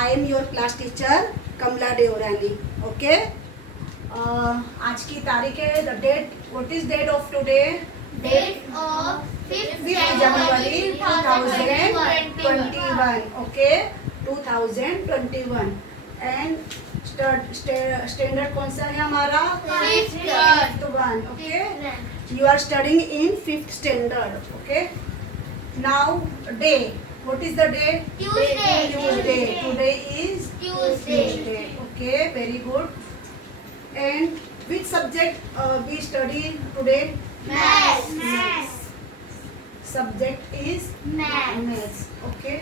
I am your class teacher Kamla Devrani. Okay, आज की तारीख है, the date, what is date of today? Date of 5th January January 2021. Okay, 2021. And standard कौन सा है हमारा? Fifth one. Okay, you are studying in 5th standard. Okay, now day, what is the day? Tuesday. Today is Tuesday. Okay, very good. And which subject we study today? Maths. Subject is Maths. maths. Okay,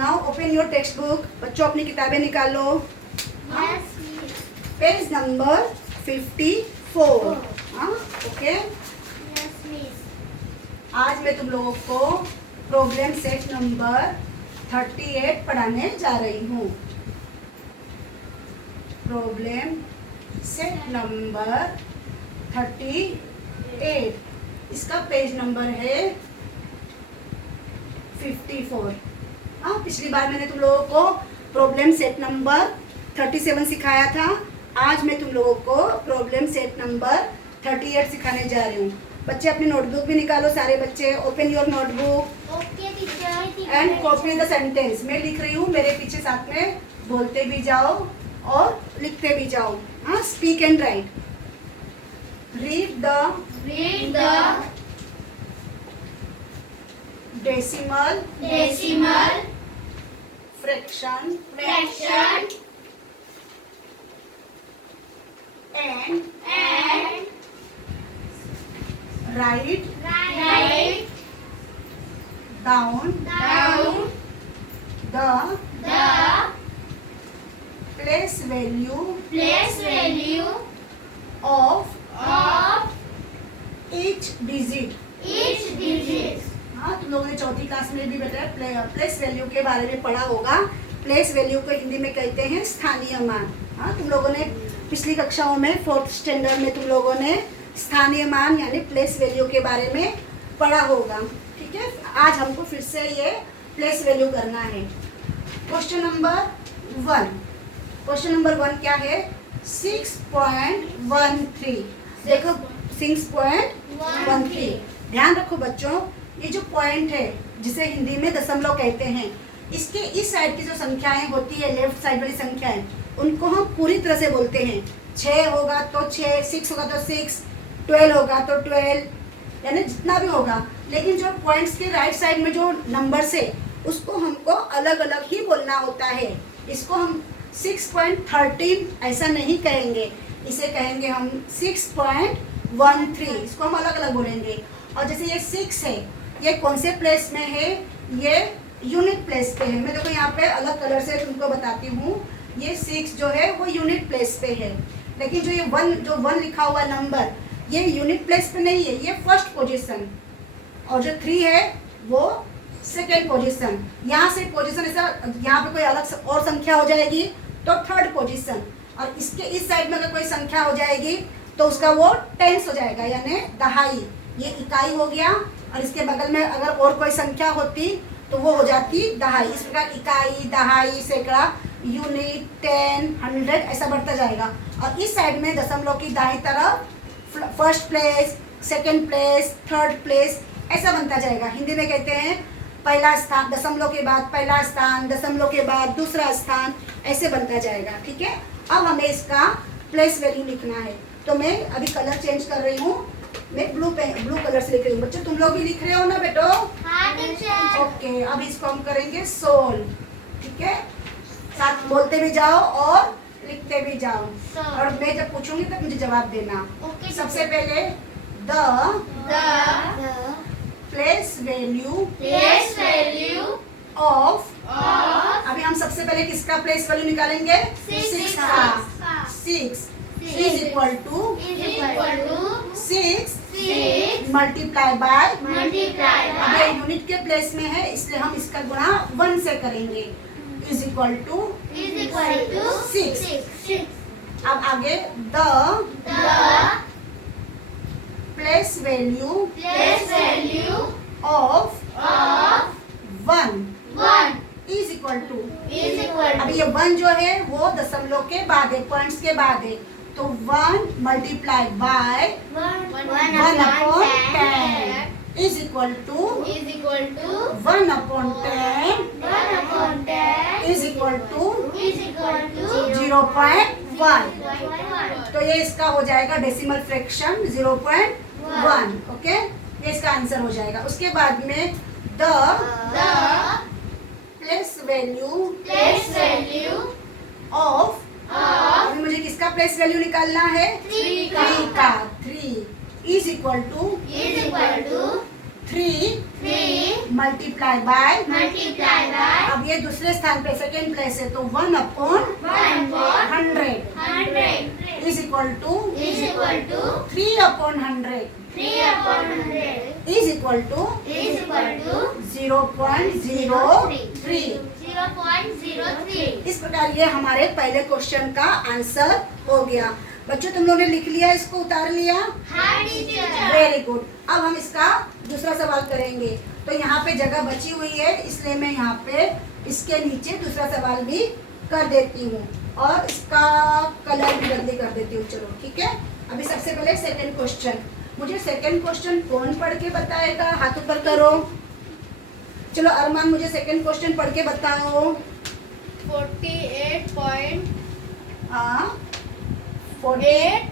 now open your textbook. बच्चों अपनी किताबें निकालो. Yes. Page number 54. हाँ, okay. Yes, miss. आज मैं तुम लोगों को प्रॉब्लम सेट नंबर 38 पढ़ाने जा रही हूँ. प्रॉब्लम सेट नंबर 38, इसका पेज नंबर है 54. हाँ, पिछली बार मैंने तुम लोगों को प्रॉब्लम सेट नंबर 37 सिखाया था. आज मैं तुम लोगों को प्रॉब्लम सेट नंबर 38 सिखाने जा रही हूँ. बच्चे अपनी नोटबुक भी निकालो. सारे बच्चे open your notebook Okay, teacher. And copy the sentence. मैं लिख रही हूँ, मेरे pीछे साथ में बोलते भी जाओ और लिखते भी जाओ. हाँ, speak and right. Read Read the decimal decimal fraction fraction and and right write down down the the place value place value of of each digit. each digit. हाँ, तुम लोगों ने चौथी क्लास में भी बेटा प्लेस वैल्यू के बारे में पढ़ा होगा. प्लेस वैल्यू को हिंदी में कहते हैं स्थानीय मान. हाँ, तुम लोगों ने पिछली कक्षाओं में 4th स्टैंडर्ड में तुम लोगों ने स्थानीय मान यानी प्लेस वैल्यू के बारे में पढ़ा होगा. ठीक है, आज हमको फिर से ये प्लेस वैल्यू करना है. Question number 1. क्वेश्चन नंबर 1 क्या है? 6.13. देखो 6.13. ध्यान रखो बच्चों, ये जो पॉइंट है जिसे हिंदी में दशमलव कहते हैं, इसके इस साइड की जो संख्याएं होती है, लेफ्ट साइड वाली संख्याएं, उनको हम पूरी तरह से बोलते हैं. 6 होगा तो 6, 6 होगा तो 6, 12 होगा तो 12, यानी जितना भी होगा. लेकिन जो पॉइंट्स के राइट साइड में जो नंबर्स है उसको हमको अलग अलग ही बोलना होता है. इसको हम 6.13 ऐसा नहीं कहेंगे, इसे कहेंगे हम 6.13. इसको हम अलग अलग बोलेंगे. और जैसे ये 6 है, ये कौन से प्लेस में है? ये यूनिट प्लेस पे है. मैं देखो यहाँ पे अलग कलर से तुमको बताती हूँ. ये 6 जो है वो यूनिट प्लेस पे है. लेकिन जो ये 1 लिखा हुआ नंबर, ये यूनिट प्लेस पे नहीं है, ये फर्स्ट पोजीशन. और जो 3 है वो सेकेंड पोजीशन. यहाँ से पोजीशन ऐसा, यहाँ पे कोई अलग और संख्या हो जाएगी तो थर्ड पोजीशन. और इसके इस साइड में अगर कोई संख्या हो जाएगी तो उसका वो टेंस हो जाएगा, यानी दहाई. ये इकाई हो गया. और इसके बगल में अगर और कोई संख्या होती तो वो हो जाती दहाई. इस प्रकार इकाई, दहाई, सैकड़ा, यूनिट, 10, 100 ऐसा बढ़ता जाएगा. और इस साइड में दशमलव की दाईं तरफ first place, second place, third place ऐसा बनता जाएगा. हिंदी में कहते हैं पहला स्थान, दशमलव के बाद पहला स्थान, दशमलव के बाद दूसरा स्थान, ऐसे बनता जाएगा. ठीक है, अब हमें इसका प्लेस वैल्यू लिखना है. तो मैं अभी कलर चेंज कर रही हूँ. मैं ब्लू कलर से लिख रही हूँ. बच्चों तुम लोग भी लिख रहे हो ना बेटो? हाँ टीचर. ओके, अब इसको हम करेंगे सोल. ठीक है, साथ बोलते भी जाओ और लिखते भी जाओ. Soul. और मैं जब पूछूंगी तब मुझे जवाब देना. Okay, सबसे पहले the the place value place value of. of अभी हम सबसे पहले किसका प्लेस वैल्यू निकालेंगे? 6 का. का. 6 is equal to is equal to 6 6 multiply by. multiply अब by ये यूनिट के प्लेस में है इसलिए हम इसका गुणा 1 से करेंगे. Is equal to is equal to 6. अब आगे the The place value place value of of 1. 1 is equal to, is equal अब to ये 1 जो है वो दशमलव के बाद है, पॉइंट्स के बाद है, तो 1 multiply by 1 upon 10 is equal to is equal to 1 upon 10 1 upon 10 is equal to is equal to 0.1। 0.1। तो ये इसका हो जाएगा डेसिमल फ्रैक्शन 0.1। ओके, ये इसका आंसर हो जाएगा। उसके बाद में the The place value place value of, of अभी मुझे किसका प्लेस वैल्यू निकालना है? 3 का 3 is equal to is equal to 3 3 multiply by, multiply by अब ये दूसरे स्थान पे सेकेंड प्लेस है, तो 1 upon 1 upon 100 100 is equal to is equal to 3 upon 100 3 upon 100 is equal to is equal to 0.03। 0.03। इस प्रकार ये हमारे पहले क्वेश्चन का आंसर हो गया। बच्चों तुम लोगों ने लिख लिया, इसको उतार लिया? हाँ टीचर। Very good. अब हम इसका दूसरा सवाल करेंगे। तो यहाँ पे जगह बची हुई है, इसलिए मैं यहाँ पे इसके नीचे दूसरा सवाल भी कर देती हूँ और इसका कलर भी बदली कर देती हूँ। चलो ठीक है। अभी सबसे पहले सेकंड क्वेश्चन, मुझे सेकंड क्वेश्चन कौन पढ़ के बताएगा? हाथ ऊपर करो। चलो अरमान, मुझे सेकंड क्वेश्चन पढ़ के बताओ। 48.8 हाँ, 48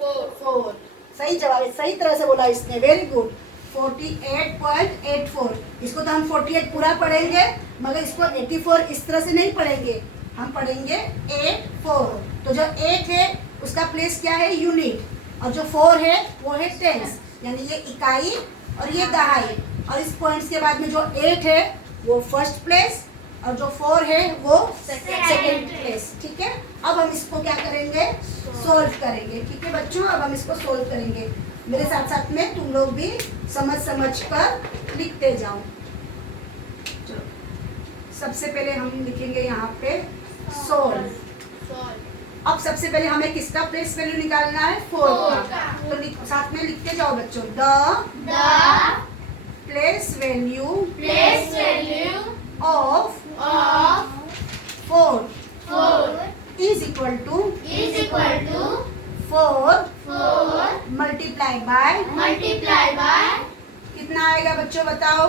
4 सही जवाब है, सही तरह से बोला इसने, वेरी गुड। 48.84, इसको तो हम 48 पूरा पढ़ेंगे, मगर इसको 84 इस तरह से नहीं पढ़ेंगे, हम पढ़ेंगे 84। तो जो 8 है उसका प्लेस क्या है? यूनिट, और जो 4 है वो है टेंस, यानी ये इकाई और ये दहाई। और इस पॉइंट्स के बाद में जो 8 है वो फर्स्ट प्लेस और जो 4 है वो सेकेंड प्लेस। ठीक है, अब हम इसको क्या करेंगे? सोल्व करेंगे। ठीक है बच्चों, अब हम इसको सोल्व करेंगे। मेरे साथ साथ में तुम लोग भी समझ समझ कर लिखते जाओ। चलो सबसे पहले हम लिखेंगे यहाँ पे सोल्व। अब सबसे पहले हमें किसका प्लेस वैल्यू निकालना है? 4 का। तो साथ में लिखते जाओ बच्चों। The place value Place value of of 4 4 is equal to is equal to 4 4 multiply by, multiply by कितना आएगा बच्चों बताओ?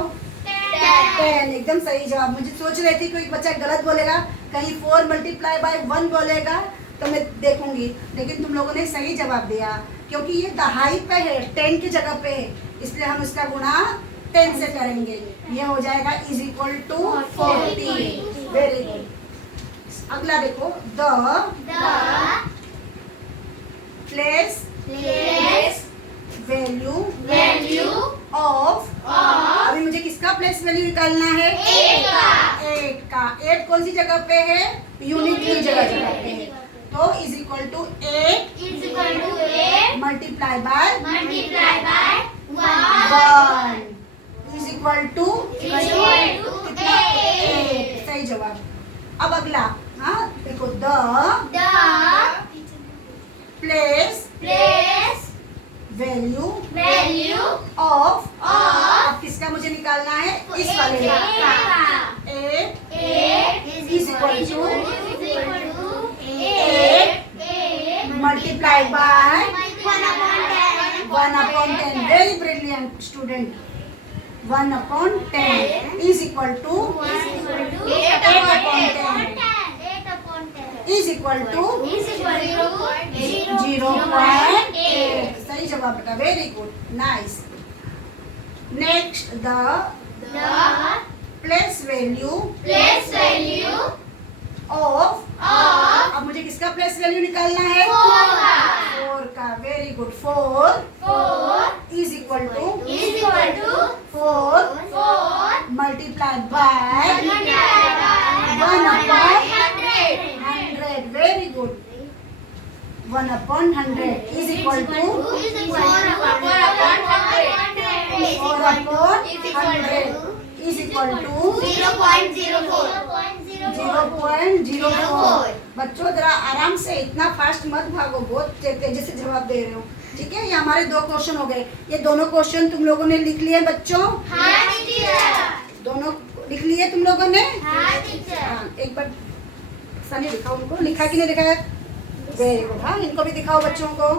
10। 10। एकदम सही जवाब। मुझे सोच रही थी कोई बच्चा गलत बोलेगा, कहीं 4 मल्टीप्लाई बाय 1 बोलेगा तो मैं देखूंगी, लेकिन तुम लोगों ने सही जवाब दिया। क्योंकि ये दहाई पे है, 10 की जगह पे है, इसलिए हम इसका गुणा 10 से करेंगे। ये हो जाएगा is equal to 40। Very good. अगला देखो, the The place place value value of, of अभी मुझे किसका प्लेस वैल्यू निकालना है? 8 का 8 का। 8 कौन सी जगह पे है? यूनिट की जगह पे है, तो is equal to 8 is equal to 8 multiply by multiply by 1 is equal to is equal to 8। सही जवाब। अब अगला, हाँ देखो, the The place place value value of, of अब किसका मुझे निकालना है? इस वाले का। 8 is equal to 8 multiply by 1 1 upon 10। Very brilliant student. 1 upon 10 is equal to 8 is equal to is equal to 0.8। 0.8। सही जवाब बेटा, very good, nice. Next, the The place value place value of, of अब मुझे किसका place value निकालना है? 4 का। Very good. 4 is equal to is equal to 4 multiply by 1 upon 100। Very good. 1 upon 100 is equal to 4 upon 100 is equal to 0.04। बच्चों जरा आराम से, इतना फास्ट मत भागो, बहुत तेजी से जवाब दे रहे हो। ठीक है, ये हमारे 2 क्वेश्चन हो गए। ये दोनों क्वेश्चन तुम लोगों ने लिख लिए बच्चों? हाँ टीचर। दोनों लिए तुम लोगों ने? हाँ टीचर। हाँ, एक बार सनी दिखाओ उनको, लिखा कि नहीं लिखा है? Very good. हाँ, इनको भी दिखाओ बच्चों को।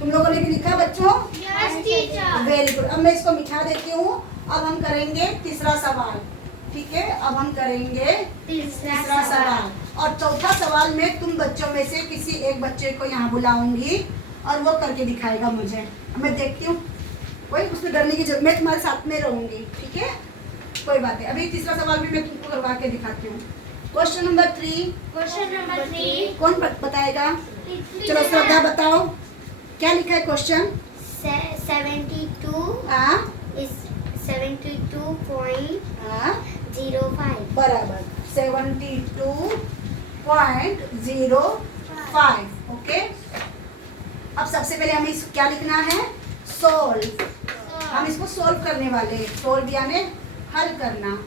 तुम लोगों ने भी लिखा बच्चों? Yes teacher. Very good. अब मैं इसको मिटा देती हूँ। अब हम करेंगे तीसरा सवाल, ठीक है? अब हम करेंगे तीसरा सवाल, और चौथा सवाल में तुम बच्चों में से किसी एक बच्चे को यहाँ बुलाऊंगी और वो करके दिखाएगा मुझे। अब मैं देखती हूँ, कोई उसमें डरने की जरूरत, मैं तुम्हारे साथ में रहूंगी, ठीक है? कोई बात नहीं। अभी तीसरा सवाल भी मैं तुमको करवा के दिखाती हूँ। Question number 3, question number 3। कौन बताएगा? चलो श्रद्धा बताओ, क्या लिखा है क्वेश्चन? 72 हाँ is 72.05. हाँ, बराबर 72.05। ओके, अब सबसे पहले हमें क्या लिखना है? सोल्व। हम इसको सोल्व करने वाले हैं। सोल्व यानी हल करना।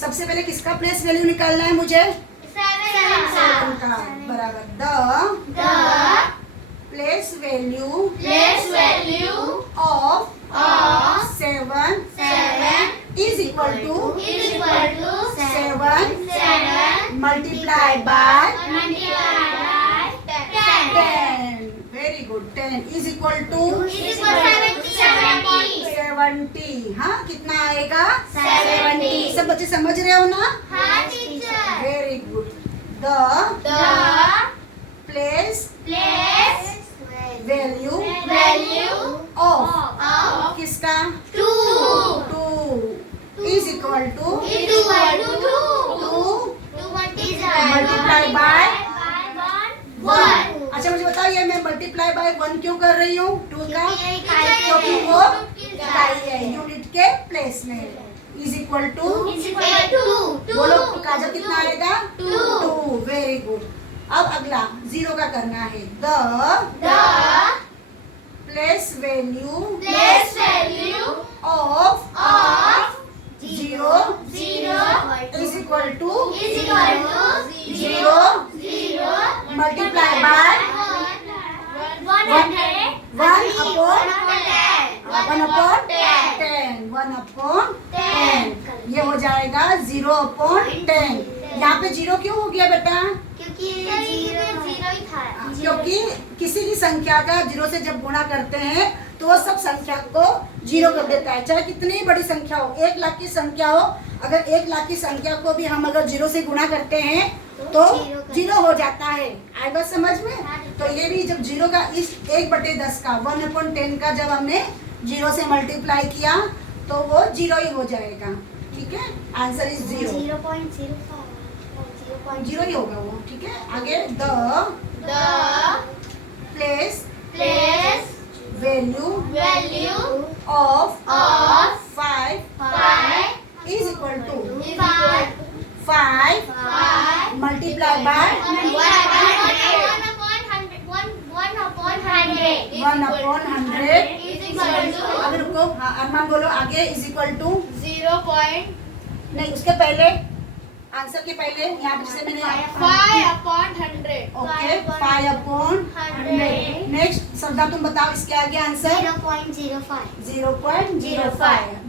सबसे पहले किसका प्लेस वैल्यू निकालना है मुझे? 7 का। बराबर the place value of 7 is equal to 7 multiply by 10। Very good. 10 is equal to 70। हाँ, कितना आएगा? 70। सब बच्चे समझ रहे हो ना? हाँ teacher. Very good. The place value of किसका? 2 is equal to 2 multiply by 1। अच्छा मुझे बताओ, ये मैं मल्टीप्लाई बाय 1 क्यों कर रही हूँ 2 का? क्योंकि वो इकाई है, यूनिट के प्लेस में। इज इक्वल टू, बोलो काजल कितना आएगा? 2। Very good. अब अगला 0 का करना है। The place value of 0 is equal to 0 multiply by 1/10। ये हो जाएगा 0/10। यहाँ पे 0 क्यों हो गया बेटा? क्योंकि किसी भी संख्या का 0 से जब गुणा करते हैं तो वो सब संख्या को 0 कर देता है, चाहे कितनी बड़ी संख्या हो। 1 लाख की संख्या हो, अगर 1 लाख की संख्या को भी हम अगर 0 से गुणा करते हैं तो 0 हो जाता है। आई बात समझ में? तो ये भी जब 0 का इस 1/10 का 1/10 का जब हमने 0 से मल्टीप्लाई किया तो वो 0 ही हो जाएगा। ठीक है, आंसर इज 0 ही होगा वो। ठीक है, आगे the place value of 5 is equal to 5 multiply by 1/100। अभी रुको, हाँ अरमान बोलो आगे। Is equal to 0. नहीं, उसके पहले आंसर के पहले यहाँ पे से मैंने 5/100. ओके 5/100। नेक्स्ट श्रद्धा तुम बताओ इसके आगे आंसर 0.05।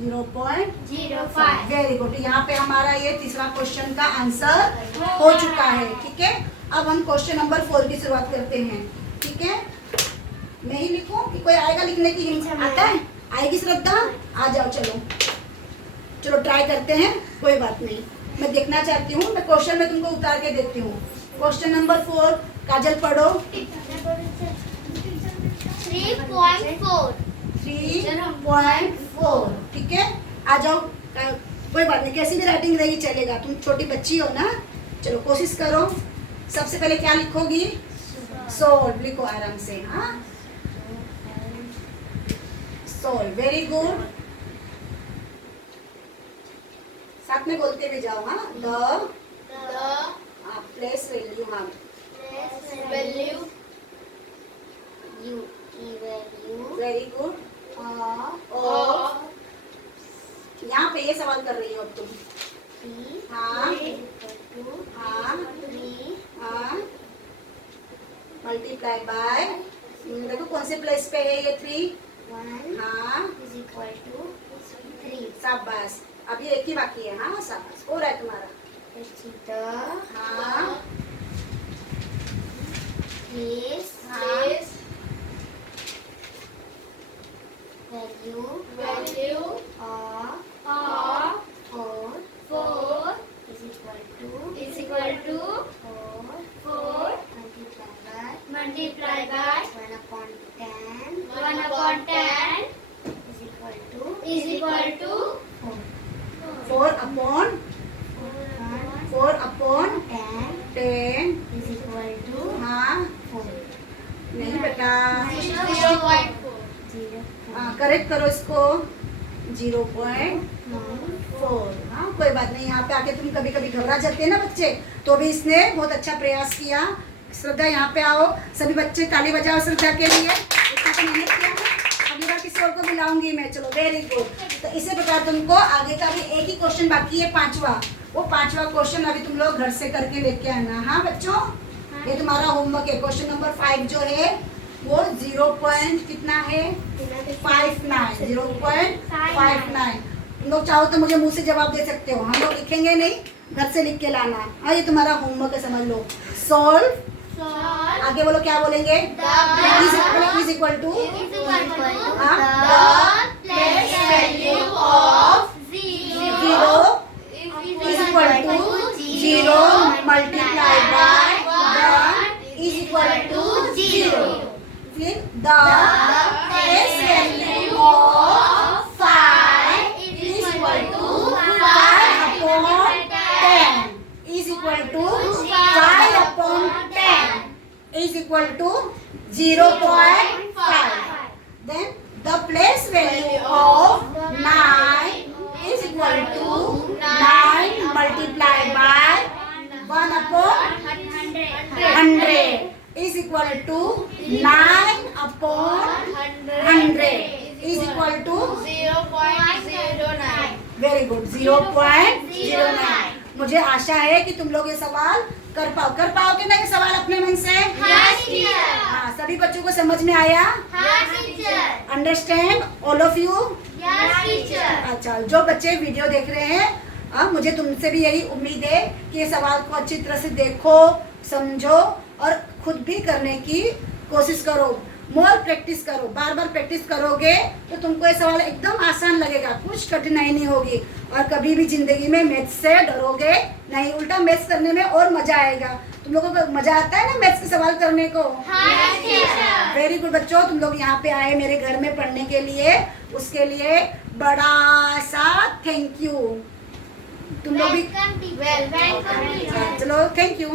0.05। Very good. यहाँ पे हमारा ये तीसरा क्वेश्चन का आंसर हो चुका है। ठीक है, अब हम क्वेश्चन नंबर 4 की शुरुआत करते हैं। ठीक है, मैं ही लिखूं कि कोई आएगा लिखने की? आता है? आएगी श्रद्धा? आ जाओ, चलो ट्राई करते हैं। कोई बात नहीं, मैं देखना चाहती हूँ। मैं क्वेश्चन में तुमको उतार के देती हूँ। क्वेश्चन नंबर 4 काजल पढ़ो। 3.4। ठीक है, आ जाओ। कोई बात नहीं, कैसी भी राइटिंग रहेगी चलेगा, तुम छोटी बच्ची हो ना। चलो कोशिश करो। सबसे पहले क्या लिखोगी? सोल्व लिखो आराम से। हाँ, सोल्व। Very good. साथ में बोलते भी जाओ। हाँ, द प्लेस वैल्यू। हाँ, वेरी गुड। यहाँ पे ये सवाल कर रही हो अब तुम। हाँ हाँ हाँ, मल्टीप्लाई बाय, देखो कौन से प्लेस पे है ये 3। हाँ, शाबाश। अभी एक ही बाकी है। हाँ शाबाश, हो रहा है तुम्हारा। हाँ Place हाँ value Value of of 4 4 is equal is equal to to 4 4 multiplied by multiplied by 1 upon 10 1 upon 10 is equal to is equal to 4 upon 10 10 is equal to हाँ 4 नहीं बेटा, 0.4 हाँ करेक्ट करो इसको। 0.4। हाँ कोई बात नहीं, यहाँ पे आके तुम कभी कभी घबरा जाते हैं ना बच्चे, तो भी इसने बहुत अच्छा प्रयास किया। श्रद्धा यहाँ पे आओ, सभी बच्चे ताली बजाओ श्रद्धा के लिए। इतना तो मेहनत किया है, अगली बार किसी और को बुलाऊंगी मैं। चलो वेरी गुड। तो इसी प्रकार तुमको आगे का भी एक ही क्वेश्चन बाकी है, 5वां। वो 5वां क्वेश्चन अभी तुम लोग घर से करके लेके आना। हाँ बच्चों, ये तुम्हारा होमवर्क है। क्वेश्चन नंबर 5 जो है वो 0. कितना है 59, 0.59। तुम लोग चाहो तो मुझे मुंह से जवाब दे सकते हो, हम लोग लिखेंगे नहीं, घर से लिख के लाना। हाँ ये तुम्हारा होमवर्क है, समझ लो। सॉल्व, solve आगे बोलो क्या बोलेंगे? Is equal to is equal to हाँ the place value of 0 is equal to 0 multiplied by 1 is equal to 0। फिर the place value of 5 is equal to 5 upon 10 is equal to 5 upon 10 is equal to 0.5। Then the place value of 9 is equal to 9 multiplied by 1 upon 100 is equal to 9 upon 100 is equal to 0.09 very good 0.09। मुझे आशा है कि तुम लोग ये सवाल कर पाओगे ना ये सवाल अपने मन से। Yes, teacher. हाँ सभी बच्चों को समझ में आया? Yes, teacher. Understand all of you? Yes, teacher. अच्छा, जो बच्चे वीडियो देख रहे हैं, मुझे तुमसे भी यही उम्मीद है कि ये सवाल को अच्छी तरह से देखो, समझो और खुद भी करने की कोशिश करो। मोर प्रैक्टिस करो, बार बार प्रैक्टिस करोगे तो तुमको ये सवाल एकदम आसान लगेगा, कुछ कठिनाई नहीं होगी। और कभी भी जिंदगी में मैथ्स से डरोगे नहीं, उल्टा मैथ्स करने में और मजा आएगा। तुम लोगों को मजा आता है ना मैथ्स के सवाल करने को? Yes, teacher. वेरी गुड बच्चों, तुम लोग यहाँ पे आए मेरे घर में पढ़ने के लिए, उसके लिए बड़ा सा थैंक यू। तुम लोग भी Welcome, teacher. Welcome, teacher. चलो थैंक यू।